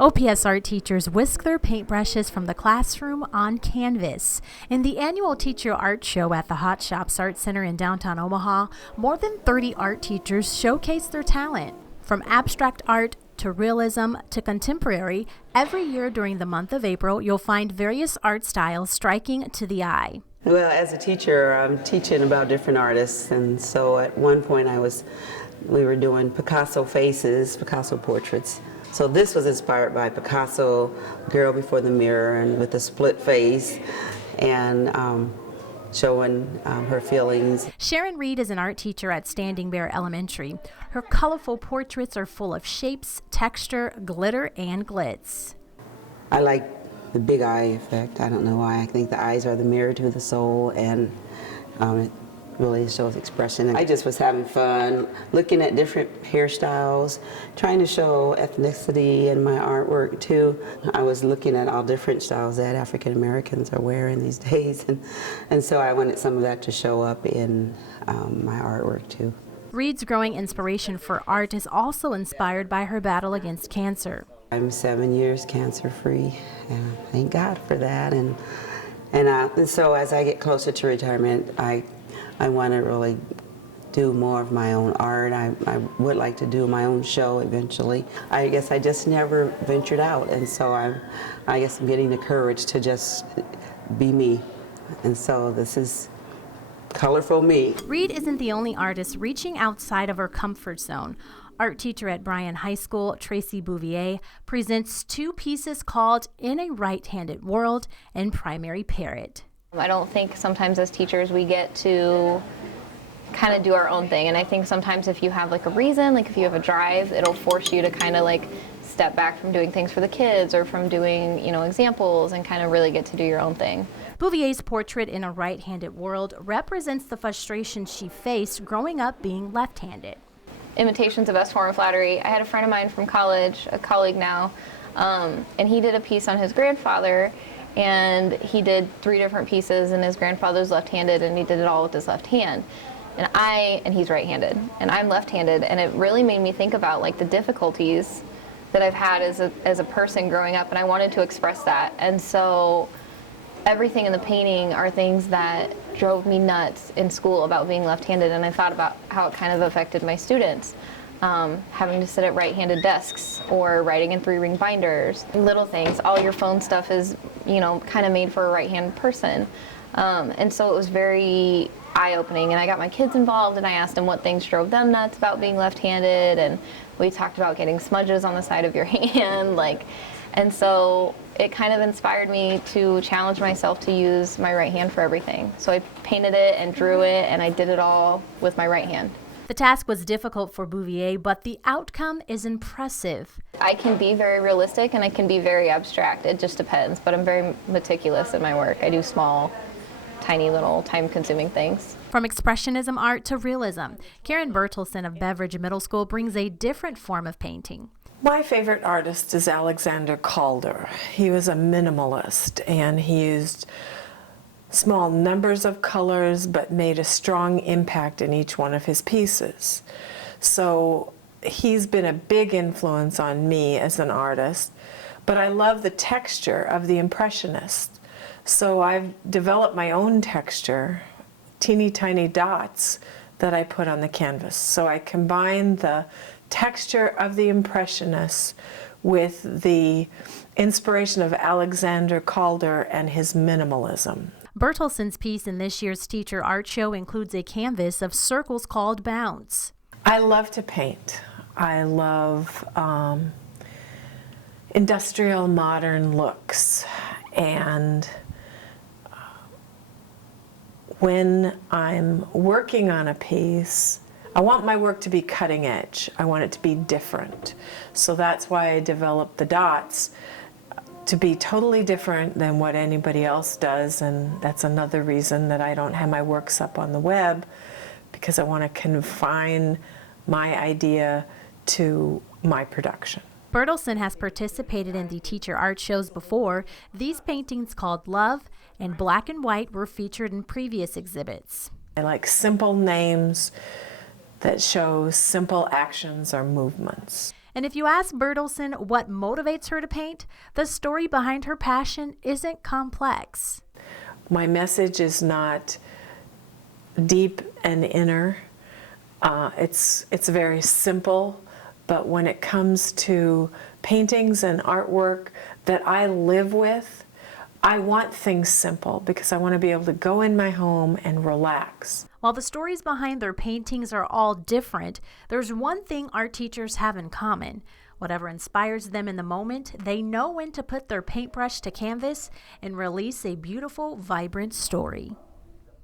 OPS art teachers whisk their paintbrushes from the classroom on canvas. In the annual Teacher Art Show at the Hot Shops Art Center in downtown Omaha, more than 30 art teachers showcase their talent. From abstract art to realism to contemporary, every year during the month of April, you'll find various art styles striking to the eye. Well, as a teacher, I'm teaching about different artists, and so at one point we were doing Picasso faces, Picasso portraits. So this was inspired by Picasso, Girl Before the Mirror, and with a split face, and showing her feelings. Sharon Reed is an art teacher at Standing Bear Elementary. Her colorful portraits are full of shapes, texture, glitter, and glitz. I like the big eye effect. I don't know why. I think the eyes are the mirror to the soul, and it really shows expression. I just was having fun looking at different hairstyles, trying to show ethnicity in my artwork too. I was looking at all different styles that African Americans are wearing these days, and so I wanted some of that to show up in my artwork too. Reed's growing inspiration for art is also inspired by her battle against cancer. I'm 7 years cancer-free, and thank God for that. And so as I get closer to retirement, I want to really do more of my own art. I would like to do my own show eventually. I guess I just never ventured out, and so I guess I'm getting the courage to just be me. And so this is colorful me. Reed isn't the only artist reaching outside of her comfort zone. Art teacher at Bryan High School, Tracy Bouvier, presents two pieces called In a Right-Handed World and Primary Parrot. I don't think sometimes as teachers we get to kind of do our own thing, and I think sometimes if you have like a reason, like if you have a drive, it'll force you to kind of like step back from doing things for the kids or from doing, examples, and kind of really get to do your own thing. Bouvier's portrait In a Right-Handed World represents the frustration she faced growing up being left-handed. Imitations of best form of flattery. I had a friend of mine from college, a colleague now, and he did a piece on his grandfather, and he did 3 different pieces, and his grandfather's left-handed, and he did it all with his left hand. And he's right-handed, and I'm left-handed, and it really made me think about like the difficulties that I've had as a person growing up, and I wanted to express that. And so everything in the painting are things that drove me nuts in school about being left-handed, and I thought about how it kind of affected my students. Having to sit at right-handed desks or writing in 3-ring binders. Little things, all your phone stuff is, kind of made for a right-handed person. And so it was very eye-opening, and I got my kids involved, and I asked them what things drove them nuts about being left-handed, and we talked about getting smudges on the side of your hand, and so it kind of inspired me to challenge myself to use my right hand for everything. So I painted it and drew it, and I did it all with my right hand. The task was difficult for Bouvier, but the outcome is impressive. I can be very realistic and I can be very abstract. It just depends, but I'm very meticulous in my work. I do small, tiny little time-consuming things. From expressionism art to realism, Karen Bertelson of Beveridge Middle School brings a different form of painting. My favorite artist is Alexander Calder. He was a minimalist, and he used small numbers of colors but made a strong impact in each one of his pieces. So he's been a big influence on me as an artist, but I love the texture of the Impressionists. So I've developed my own texture, teeny tiny dots that I put on the canvas. So I combine the texture of the Impressionists with the inspiration of Alexander Calder and his minimalism. Bertelson's piece in this year's Teacher Art Show includes a canvas of circles called Bounce. I love to paint. I love industrial modern looks, and when I'm working on a piece, I want my work to be cutting edge. I want it to be different. So that's why I developed the dots to be totally different than what anybody else does, and that's another reason that I don't have my works up on the web, because I want to confine my idea to my production. Bertelson has participated in the Teacher Art Shows before. These paintings called Love and Black and White were featured in previous exhibits. I like simple names that show simple actions or movements. And if you ask Bertelsen what motivates her to paint, the story behind her passion isn't complex. My message is not deep and inner. It's very simple, but when it comes to paintings and artwork that I live with, I want things simple because I want to be able to go in my home and relax. While the stories behind their paintings are all different, there's one thing art teachers have in common. Whatever inspires them in the moment, they know when to put their paintbrush to canvas and release a beautiful, vibrant story.